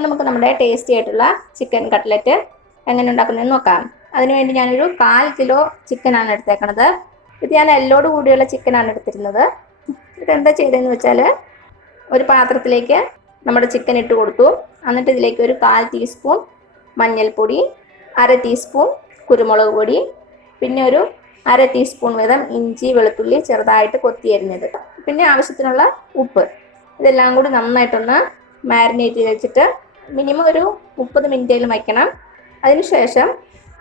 അപ്പം നമുക്ക് നമ്മുടെ ടേസ്റ്റി ആയിട്ടുള്ള ചിക്കൻ കട്ട്ലറ്റ് എങ്ങനെ ഉണ്ടാക്കുന്നതെന്ന് നോക്കാം. അതിനുവേണ്ടി ഞാനൊരു 1/4 കിലോ ചിക്കനാണ് എടുത്തേക്കണത്. ഇത് ഞാൻ എല്ലോട് കൂടിയുള്ള ചിക്കനാണ് എടുത്തിരുന്നത്. ഇതെന്താ ചെയ്തതെന്ന് വെച്ചാൽ, ഒരു പാത്രത്തിലേക്ക് നമ്മുടെ ചിക്കൻ ഇട്ട് കൊടുത്തു. എന്നിട്ട് ഇതിലേക്ക് ഒരു 1/4 ടീസ്പൂൺ മഞ്ഞൾപ്പൊടി, 1/2 ടീസ്പൂൺ കുരുമുളക് പൊടി, പിന്നെ ഒരു 1/2 ടീസ്പൂൺ വീതം ഇഞ്ചി വെളുത്തുള്ളി ചെറുതായിട്ട് കൊത്തി അരിഞ്ഞത്, പിന്നെ ആവശ്യത്തിനുള്ള ഉപ്പ്. ഇതെല്ലാം കൂടി നന്നായിട്ടൊന്ന് മാരിനേറ്റ് ചെയ്ത് വെച്ചിട്ട് മിനിമം ഒരു 30 മിനിറ്റേലും വയ്ക്കണം. അതിനുശേഷം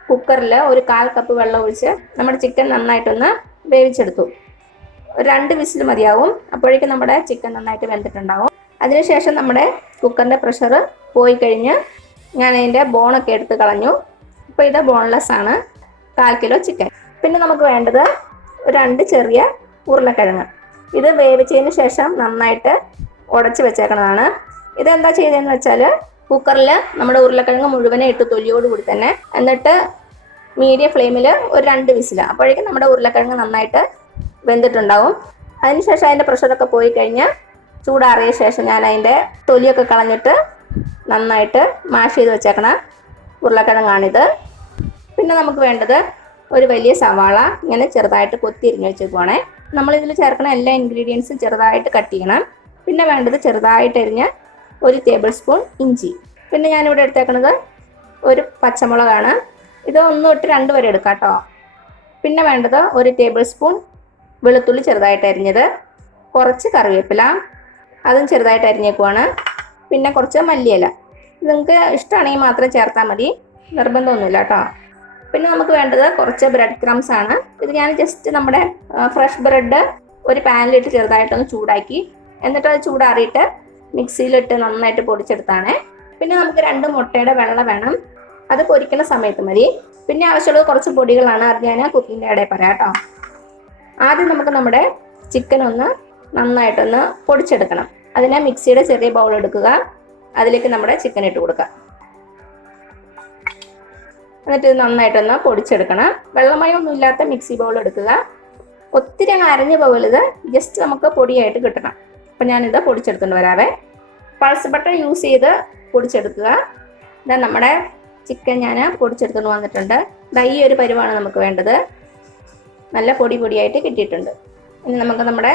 കുക്കറിൽ ഒരു 1/4 കപ്പ് വെള്ളം ഒഴിച്ച് നമ്മുടെ ചിക്കൻ നന്നായിട്ടൊന്ന് വേവിച്ചെടുത്തു. ഒരു 2 വിസിൽ മതിയാവും. അപ്പോഴേക്കും നമ്മുടെ ചിക്കൻ നന്നായിട്ട് വെന്തിട്ടുണ്ടാവും. അതിനുശേഷം നമ്മുടെ കുക്കറിൻ്റെ പ്രഷർ പോയി കഴിഞ്ഞ് ഞാൻ അതിൻ്റെ ബോണൊക്കെ എടുത്ത് കളഞ്ഞു. ഇപ്പോൾ ഇത് ബോൺലെസ് ആണ് 1/4 കിലോ ചിക്കൻ. പിന്നെ നമുക്ക് വേണ്ടത് 2 ചെറിയ ഉരുളക്കിഴങ്ങ്. ഇത് വേവിച്ചതിന് ശേഷം നന്നായിട്ട് ഉടച്ച് വെച്ചേക്കുന്നതാണ്. ഇതെന്താ ചെയ്തതെന്ന് വെച്ചാൽ, കുക്കറിൽ നമ്മുടെ ഉരുളക്കിഴങ്ങ് മുഴുവനെ ഇട്ട് തൊലിയോടുകൂടി തന്നെ, എന്നിട്ട് മീഡിയം ഫ്ലെയിമിൽ ഒരു 2 വിസിൽ. അപ്പോഴേക്കും നമ്മുടെ ഉരുളക്കിഴങ്ങ് നന്നായിട്ട് വെന്തിട്ടുണ്ടാവും. അതിനുശേഷം അതിൻ്റെ പ്രഷറൊക്കെ പോയി കഴിഞ്ഞാൽ ചൂടാറിയ ശേഷം ഞാൻ അതിൻ്റെ തൊലിയൊക്കെ കളഞ്ഞിട്ട് നന്നായിട്ട് മാഷ് ചെയ്ത് വെച്ചേക്കണ ഉരുളക്കിഴങ്ങാണിത്. പിന്നെ നമുക്ക് വേണ്ടത് ഒരു വലിയ സവാള ഇങ്ങനെ ചെറുതായിട്ട് കൊത്തിരിഞ്ഞ് വെച്ചേക്കുവാണേ. നമ്മളിതിൽ ചേർക്കണ എല്ലാ ഇൻഗ്രീഡിയൻസും ചെറുതായിട്ട് കട്ട് ചെയ്യണം. പിന്നെ വേണ്ടത് ചെറുതായിട്ട് എരിഞ്ഞ 1 ടേബിൾ സ്പൂൺ ഇഞ്ചി. പിന്നെ ഞാനിവിടെ എടുത്തേക്കുന്നത് ഒരു പച്ചമുളകാണ്. ഇത് 1 തൊട്ട് 2 വരെ എടുക്കാം കേട്ടോ. പിന്നെ വേണ്ടത് 1 ടേബിൾ സ്പൂൺ വെളുത്തുള്ളി ചെറുതായിട്ട് അരിഞ്ഞത്, കുറച്ച് കറിവേപ്പില അതും ചെറുതായിട്ട് അരിഞ്ഞേക്കുവാണ്, പിന്നെ കുറച്ച് മല്ലിയില. നിങ്ങൾക്ക് ഇഷ്ടമാണെങ്കിൽ മാത്രം ചേർത്താൽ മതി, നിർബന്ധമൊന്നുമില്ല കേട്ടോ. പിന്നെ നമുക്ക് വേണ്ടത് കുറച്ച് ബ്രെഡ് ക്രംസ് ആണ്. ഇത് ഞാൻ ജസ്റ്റ് നമ്മുടെ ഫ്രഷ് ബ്രെഡ് ഒരു പാനിലിട്ട് ചെറുതായിട്ടൊന്ന് ചൂടാക്കി, എന്നിട്ട് അത് ചൂടാറിയിട്ട് മിക്സിയിലിട്ട് നന്നായിട്ട് പൊടിച്ചെടുത്താണ്. പിന്നെ നമുക്ക് 2 മുട്ടയുടെ വെള്ള വേണം, അത് പൊരിക്കുന്ന സമയത്ത് മതി. പിന്നെ ആവശ്യമുള്ളത് കുറച്ച് പൊടികളാണ്, അത് ഞാൻ കുക്കിങ്ങിൻ്റെ ഇടയിൽ പറയാം കേട്ടോ. ആദ്യം നമുക്ക് നമ്മുടെ ചിക്കൻ ഒന്ന് നന്നായിട്ടൊന്ന് പൊടിച്ചെടുക്കണം. അതിനെ മിക്സിയുടെ ചെറിയ ബൗൾ എടുക്കുക, അതിലേക്ക് നമ്മുടെ ചിക്കൻ ഇട്ട് കൊടുക്കുക. എന്നിട്ട് ഇത് നന്നായിട്ടൊന്ന് പൊടിച്ചെടുക്കണം. വെള്ളമയമൊന്നും ഇല്ലാത്ത മിക്സി ബൗൾ എടുക്കുക. ഒത്തിരി അങ്ങ് അരഞ്ഞു പോകരുത്, ജസ്റ്റ് നമുക്ക് പൊടിയായിട്ട് കിട്ടണം. അപ്പം ഞാനിത് പൊടിച്ചെടുത്തുകൊണ്ട് വരാവേ. പൾസ് ബട്ടൺ യൂസ് ചെയ്ത് പൊടിച്ചെടുക്കുക. ഇതാ നമ്മുടെ ചിക്കൻ ഞാൻ പൊടിച്ചെടുത്തുകൊണ്ട് വന്നിട്ടുണ്ട്. ഈ ഒരു പരുവാണ് നമുക്ക് വേണ്ടത്. നല്ല പൊടിയായിട്ട് കിട്ടിയിട്ടുണ്ട്. ഇനി നമുക്ക് നമ്മുടെ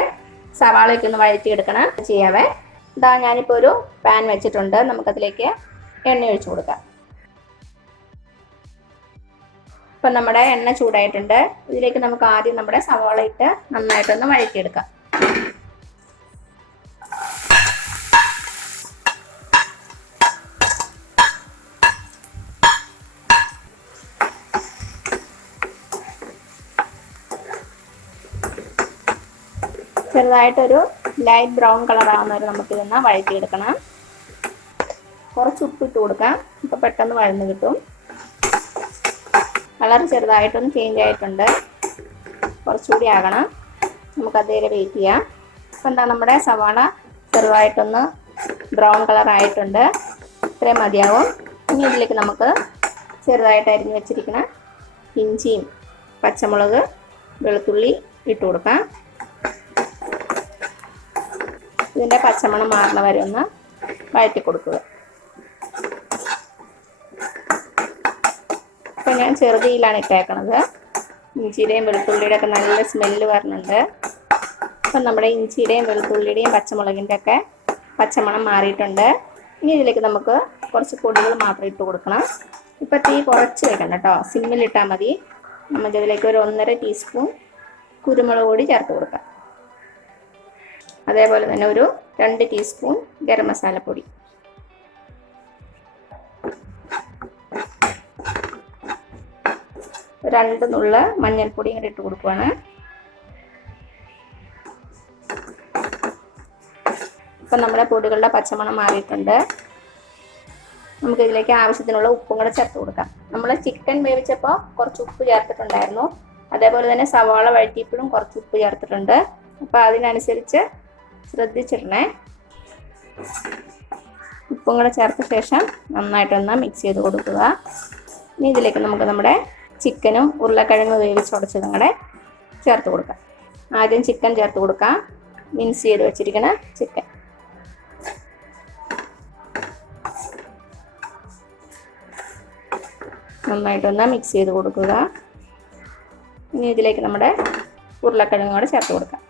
സവാളയൊക്കെ ഒന്ന് വഴറ്റിയെടുക്കണം ചെയ്യാവേ. ഇതാ ഞാനിപ്പോൾ ഒരു പാൻ വെച്ചിട്ടുണ്ട്. നമുക്കതിലേക്ക് എണ്ണ ഒഴിച്ചു കൊടുക്കാം. ഇപ്പം നമ്മുടെ എണ്ണ ചൂടായിട്ടുണ്ട്. ഇതിലേക്ക് നമുക്ക് ആദ്യം നമ്മുടെ സവാള ഇട്ട് നന്നായിട്ടൊന്ന് വഴറ്റിയെടുക്കാം. ചെറുതായിട്ടൊരു ലൈറ്റ് ബ്രൗൺ കളർ ആവുന്നവരെ നമുക്കിതൊന്ന് വഴറ്റിയെടുക്കണം. കുറച്ച് ഉപ്പിട്ട് കൊടുക്കാം, ഇപ്പോൾ പെട്ടെന്ന് വഴന്ന് കിട്ടും. കളർ ചെറുതായിട്ടൊന്ന് ചേഞ്ച് ആയിട്ടുണ്ട്, കുറച്ചുകൂടി ആകണം. നമുക്കതേരെ വെയിറ്റ് ചെയ്യാം. അപ്പോൾ എന്താ നമ്മുടെ സവാള ചെറുതായിട്ടൊന്ന് ബ്രൗൺ കളർ ആയിട്ടുണ്ട്. ഇത്രയും മതിയാവും. ഇനി ഇതിലേക്ക് നമുക്ക് ചെറുതായിട്ട് അരിഞ്ഞ് വെച്ചിരിക്കുന്ന ഇഞ്ചിയും പച്ചമുളക് വെളുത്തുള്ളി ഇട്ട് കൊടുക്കാം. ഇതിൻ്റെ പച്ചമണം മാറുന്ന വരെ ഒന്ന് വഴറ്റി കൊടുക്കുക. അപ്പോൾ ഞാൻ ചെറുതീയിലാണ് ഇട്ടേക്കണത്. ഇഞ്ചിയുടെയും വെളുത്തുള്ളിയുടെ ഒക്കെ നല്ല സ്മെല്ല് വരുന്നുണ്ട്. അപ്പം നമ്മുടെ ഇഞ്ചിയുടെയും വെളുത്തുള്ളിയുടെയും പച്ചമുളകിൻ്റെ ഒക്കെ പച്ചമണം മാറിയിട്ടുണ്ട്. ഇനി ഇതിലേക്ക് നമുക്ക് കുറച്ച് പൊടികൾ മാത്രം ഇട്ട് കൊടുക്കണം. ഇപ്പം തീ കുറച്ച് വെക്കണം കേട്ടോ, സിമ്മിലിട്ടാൽ മതി. നമുക്കിതിലേക്ക് ഒരു 1.5 ടീസ്പൂൺ കുരുമുളക് പൊടി ചേർത്ത് കൊടുക്കാം. അതേപോലെ തന്നെ ഒരു 2 ടീസ്പൂൺ ഗരം മസാലപ്പൊടി, ഒരു 2 നുള്ള മഞ്ഞൾപ്പൊടി ഇങ്ങോട്ട് ഇട്ട് കൊടുക്കുവാണ്. ഇപ്പം നമ്മുടെ പൊടികളുടെ പച്ചമണം മാറിയിട്ടുണ്ട്. നമുക്കിതിലേക്ക് ആവശ്യത്തിനുള്ള ഉപ്പും കൂടെ ചേർത്ത് കൊടുക്കാം. നമ്മൾ ചിക്കൻ വേവിച്ചപ്പോൾ കുറച്ച് ഉപ്പ് ചേർത്തിട്ടുണ്ടായിരുന്നു. അതേപോലെ തന്നെ സവാള വഴറ്റിയപ്പോഴും കുറച്ച് ഉപ്പ് ചേർത്തിട്ടുണ്ട്. അപ്പോൾ അതിനനുസരിച്ച് ശ്രദ്ധിച്ചിടണേ. ഉപ്പും കൂടെ ചേർത്ത ശേഷം നന്നായിട്ടൊന്ന് മിക്സ് ചെയ്ത് കൊടുക്കുക. ഇനി ഇതിലേക്ക് നമുക്ക് നമ്മുടെ ചിക്കനും ഉരുളക്കിഴങ്ങ് വേവിച്ചുടച്ചതും കൂടെ ചേർത്ത് കൊടുക്കാം. ആദ്യം ചിക്കൻ ചേർത്ത് കൊടുക്കാം, മിക്സ് ചെയ്ത് വെച്ചിരിക്കുന്ന ചിക്കൻ. നന്നായിട്ടൊന്ന് മിക്സ് ചെയ്ത് കൊടുക്കുക. ഇനി ഇതിലേക്ക് നമ്മുടെ ഉരുളക്കിഴങ്ങ് കൂടെ ചേർത്ത് കൊടുക്കാം.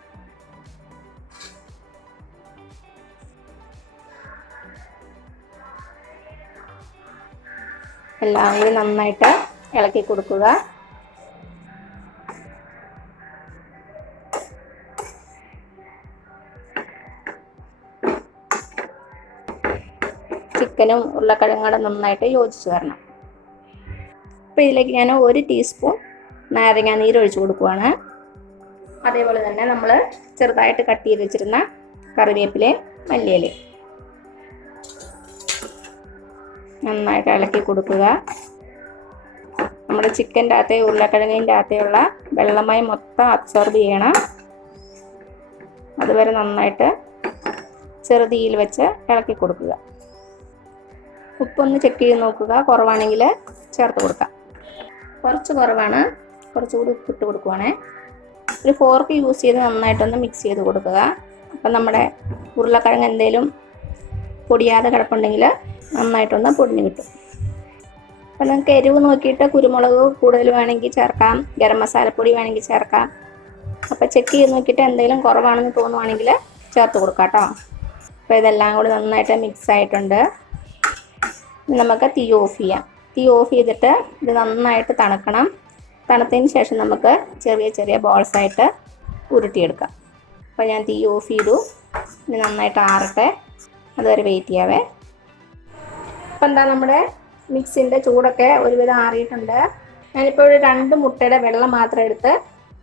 എല്ലാം കൂടി നന്നായിട്ട് ഇളക്കി കൊടുക്കുക. ചിക്കനും ഉരുളക്കിഴങ്ങും നന്നായിട്ട് യോജിച്ച് വരണം. അപ്പോൾ ഇതിലേക്ക് ഞാൻ 1 ടീസ്പൂൺ നാരങ്ങ നീര് ഒഴിച്ച് കൊടുക്കുവാണ്. അതേപോലെ തന്നെ നമ്മൾ ചെറുതായിട്ട് കട്ട് ചെയ്ത് വെച്ചിരുന്ന കറിവേപ്പിലയും മല്ലിയിലയും നന്നായിട്ട് ഇളക്കി കൊടുക്കുക. നമ്മുടെ ചിക്കൻ്റെ അകത്തെ ഉരുളക്കിഴങ്ങിൻ്റെ അകത്തെയുള്ള വെള്ളമയം മൊത്തം അബ്സോർബ് ചെയ്യണം. അതുവരെ നന്നായിട്ട് ചെറുതീയിൽ വെച്ച് ഇളക്കി കൊടുക്കുക. ഉപ്പൊന്ന് ചെക്ക് ചെയ്ത് നോക്കുക. കുറവാണെങ്കിൽ ചേർത്ത് കൊടുക്കാം. കുറച്ച് കുറവാണ്, കുറച്ചുകൂടി ഉപ്പിട്ട് കൊടുക്കുവാണേ. ഒരു ഫോർക്ക് യൂസ് ചെയ്ത് നന്നായിട്ടൊന്ന് മിക്സ് ചെയ്ത് കൊടുക്കുക. അപ്പം നമ്മുടെ ഉരുളക്കിഴങ്ങ് എന്തെങ്കിലും പൊടിയാതെ കിടപ്പുണ്ടെങ്കിൽ നന്നായിട്ടൊന്ന് പൊടിഞ്ഞ് കിട്ടും. അപ്പം നിങ്ങൾക്ക് എരിവ് നോക്കിയിട്ട് കുരുമുളക് കൂടുതൽ വേണമെങ്കിൽ ചേർക്കാം, ഗരം മസാലപ്പൊടി വേണമെങ്കിൽ ചേർക്കാം. അപ്പോൾ ചെക്ക് ചെയ്ത് നോക്കിയിട്ട് എന്തെങ്കിലും കുറവാണെന്ന് തോന്നുവാണെങ്കിൽ ചേർത്ത് കൊടുക്കാം കേട്ടോ. അപ്പോൾ ഇതെല്ലാം കൂടി നന്നായിട്ട് മിക്സ് ആയിട്ടുണ്ട്. നമുക്ക് തീ ഓഫ് ചെയ്യാം. തീ ഓഫ് ചെയ്തിട്ട് ഇത് നന്നായിട്ട് തണുക്കണം. തണുത്തതിന് ശേഷം നമുക്ക് ചെറിയ ചെറിയ ബോൾസായിട്ട് ഉരുട്ടിയെടുക്കാം. അപ്പോൾ ഞാൻ തീ ഓഫ് ചെയ്തു. ഇനി നന്നായിട്ട് ആറട്ടെ, അതുവരെ വെയിറ്റ് ചെയ്യാവേ. അപ്പോൾ എന്താ നമ്മുടെ മിക്സിൻ്റെ ചൂടൊക്കെ ഒരുവിധം ആറിയിട്ടുണ്ട്. ഞാനിപ്പോൾ ഒരു 2 മുട്ടയുടെ വെള്ളം മാത്രം എടുത്ത്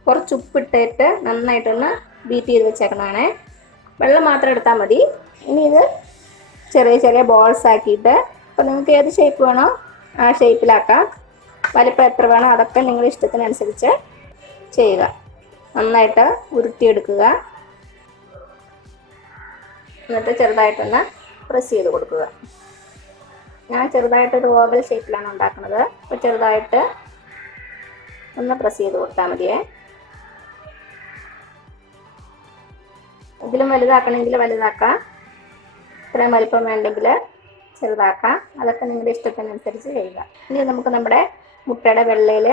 കുറച്ച് ഉപ്പിട്ടിട്ട് നന്നായിട്ടൊന്ന് ബീറ്റ് ചെയ്ത് വെച്ചേക്കണതാണ്. വെള്ളം മാത്രം എടുത്താൽ മതി. ഇനി ഇത് ചെറിയ ചെറിയ ബോൾസ് ആക്കിയിട്ട്, അപ്പോൾ നിങ്ങൾക്ക് ഏത് ഷേപ്പ് വേണോ ആ ഷേപ്പിലാക്കാം. വലിപ്പം എത്ര വേണോ അതൊക്കെ നിങ്ങളുടെ ഇഷ്ടത്തിനനുസരിച്ച് ചെയ്യുക. നന്നായിട്ട് ഉരുട്ടിയെടുക്കുക. എന്നിട്ട് ചെറുതായിട്ടൊന്ന് പ്രസ് ചെയ്ത് കൊടുക്കുക. ഞാൻ ചെറുതായിട്ടൊരു ഓവൽ ഷേപ്പിലാണ് ഉണ്ടാക്കുന്നത്. അപ്പോൾ ചെറുതായിട്ട് ഒന്ന് പ്രസ് ചെയ്ത് കൊടുത്താൽ മതിയേ. ഇതിലും വലുതാക്കണമെങ്കിൽ വലുതാക്കാം, ഇത്രയും വലിപ്പം വേണ്ടെങ്കിൽ ചെറുതാക്കാം. അതൊക്കെ നിങ്ങളുടെ ഇഷ്ടത്തിനനുസരിച്ച് ചെയ്യുക. ഇനി നമുക്ക് നമ്മുടെ മുട്ടയുടെ വെള്ളയിൽ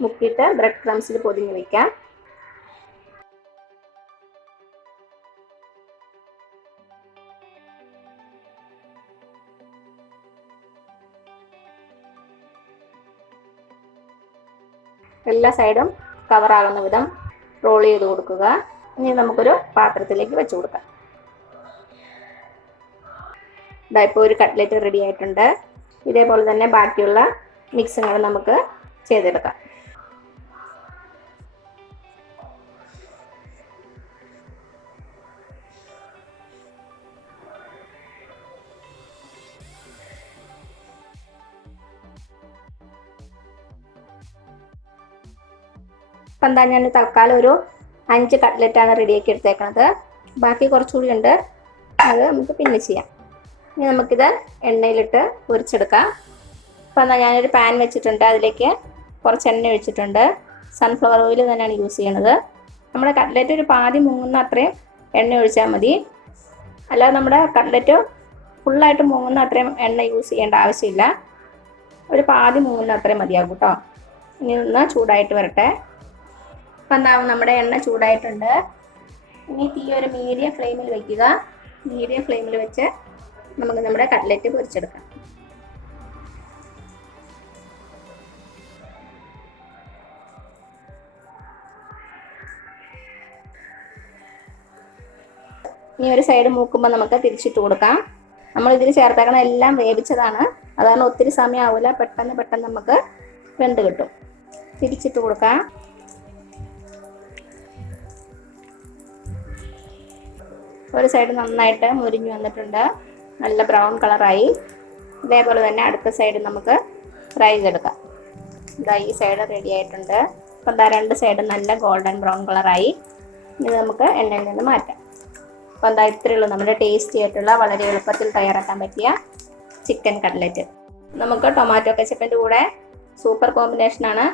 മുക്കിയിട്ട് ബ്രെഡ് ക്രംസിൽ പൊതിഞ്ഞ് വയ്ക്കാം. എല്ലാ സൈഡും കവറാകുന്ന വിധം റോൾ ചെയ്ത് കൊടുക്കുക. ഇനി നമുക്കൊരു പാത്രത്തിലേക്ക് വെച്ച് കൊടുക്കാം. ഇതാ ഇപ്പോൾ ഒരു കട്ട്ലറ്റ് റെഡി ആയിട്ടുണ്ട്. ഇതേപോലെ തന്നെ ബാക്കിയുള്ള മിക്സുകൾ നമുക്ക് ചെയ്തെടുക്കാം. അപ്പം എന്താ ഞാൻ തൽക്കാലം ഒരു 5 കട്ട്ലറ്റാണ് റെഡിയാക്കി എടുത്തേക്കണത്. ബാക്കി കുറച്ചുകൂടി ഉണ്ട്, അത് നമുക്ക് പിന്നെ ചെയ്യാം. ഇനി നമുക്കിത് എണ്ണയിലിട്ട് പൊരിച്ചെടുക്കാം. അപ്പോൾ എന്നാൽ ഞാനൊരു പാൻ വെച്ചിട്ടുണ്ട്. അതിലേക്ക് കുറച്ച് എണ്ണ ഒഴിച്ചിട്ടുണ്ട്. സൺഫ്ലവർ ഓയിൽ തന്നെയാണ് യൂസ് ചെയ്യണത്. നമ്മുടെ കട്ട്ലറ്റ് ഒരു പാതി മുങ്ങുന്ന അത്രയും എണ്ണ ഒഴിച്ചാൽ മതി. അല്ലാതെ നമ്മുടെ കട്ട്ലറ്റ് ഫുള്ളായിട്ട് മുങ്ങുന്ന അത്രയും എണ്ണ യൂസ് ചെയ്യേണ്ട ആവശ്യമില്ല. ഒരു പാതി മുങ്ങുന്ന അത്രയും മതിയാകും കേട്ടോ. ഇനി ഒന്ന് ചൂടായിട്ട് വരട്ടെ. അപ്പം എന്താവും നമ്മുടെ എണ്ണ ചൂടായിട്ടുണ്ട്. ഇനി തീ ഒരു മീഡിയം ഫ്ലെയിമിൽ വയ്ക്കുക. മീഡിയം ഫ്ലെയിമിൽ വെച്ച് നമുക്ക് നമ്മുടെ കട്ട്ലറ്റ് പൊരിച്ചെടുക്കാം. ഇനി ഒരു സൈഡ് മൂക്കുമ്പോൾ നമുക്ക് തിരിച്ചിട്ട് കൊടുക്കാം. നമ്മൾ ഇതിൽ ചേർത്തേക്കണ എല്ലാം വേവിച്ചതാണ്, അതാണ് ഒത്തിരി സമയം ആവില്ല. പെട്ടെന്ന് നമുക്ക് വെന്ത് കിട്ടും. തിരിച്ചിട്ട് കൊടുക്കാം. ഒരു സൈഡ് നന്നായിട്ട് മുരിഞ്ഞു വന്നിട്ടുണ്ട്, നല്ല ബ്രൗൺ കളറായി. ഇതേപോലെ തന്നെ അടുത്ത സൈഡ് നമുക്ക് ഫ്രൈ ചെയ്തെടുക്കാം. ഇതാ ഈ സൈഡ് റെഡി ആയിട്ടുണ്ട്. അപ്പോൾ ഇതാ 2 സൈഡും നല്ല ഗോൾഡൻ ബ്രൗൺ കളറായി. ഇത് നമുക്ക് എണ്ണയിൽ നിന്ന് മാറ്റാം. അപ്പോൾ എന്താ ഇത്രയേ ഉള്ളൂ നമ്മുടെ ടേസ്റ്റി ആയിട്ടുള്ള വളരെ എളുപ്പത്തിൽ തയ്യാറാക്കാൻ പറ്റിയ ചിക്കൻ കട്ട്ലറ്റ്. നമുക്ക് ടൊമാറ്റോ കെച്ചപ്പിൻ്റെ കൂടെ സൂപ്പർ കോമ്പിനേഷനാണ്.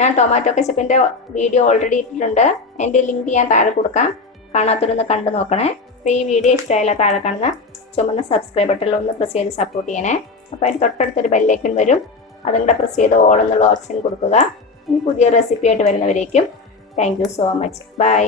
ഞാൻ ടൊമാറ്റോ കെച്ചപ്പിൻ്റെ വീഡിയോ ഓൾറെഡി ഇട്ടിട്ടുണ്ട്. എൻ്റെ ലിങ്ക് ഞാൻ താഴെ കൊടുക്കാം, കാണാത്തവരൊന്ന് കണ്ടു നോക്കണേ. അപ്പോൾ ഈ വീഡിയോ ഇഷ്ടമായില്ല താഴെ കാണുന്ന ചുമന്ന സബ്സ്ക്രൈബ് ബട്ടണിൽ ഒന്ന് പ്രസ് ചെയ്ത് സപ്പോർട്ട് ചെയ്യണേ. അപ്പോൾ അതിന് തൊട്ടടുത്തൊരു ബെല്ലൈക്കൺ വരും, അതും കൂടെ പ്രസ് ചെയ്ത് ഓൾ എന്നുള്ള ഓപ്ഷൻ കൊടുക്കുക. ഇനി പുതിയ റെസിപ്പി ആയിട്ട് വരുന്നവരേക്കും thank you so much. By.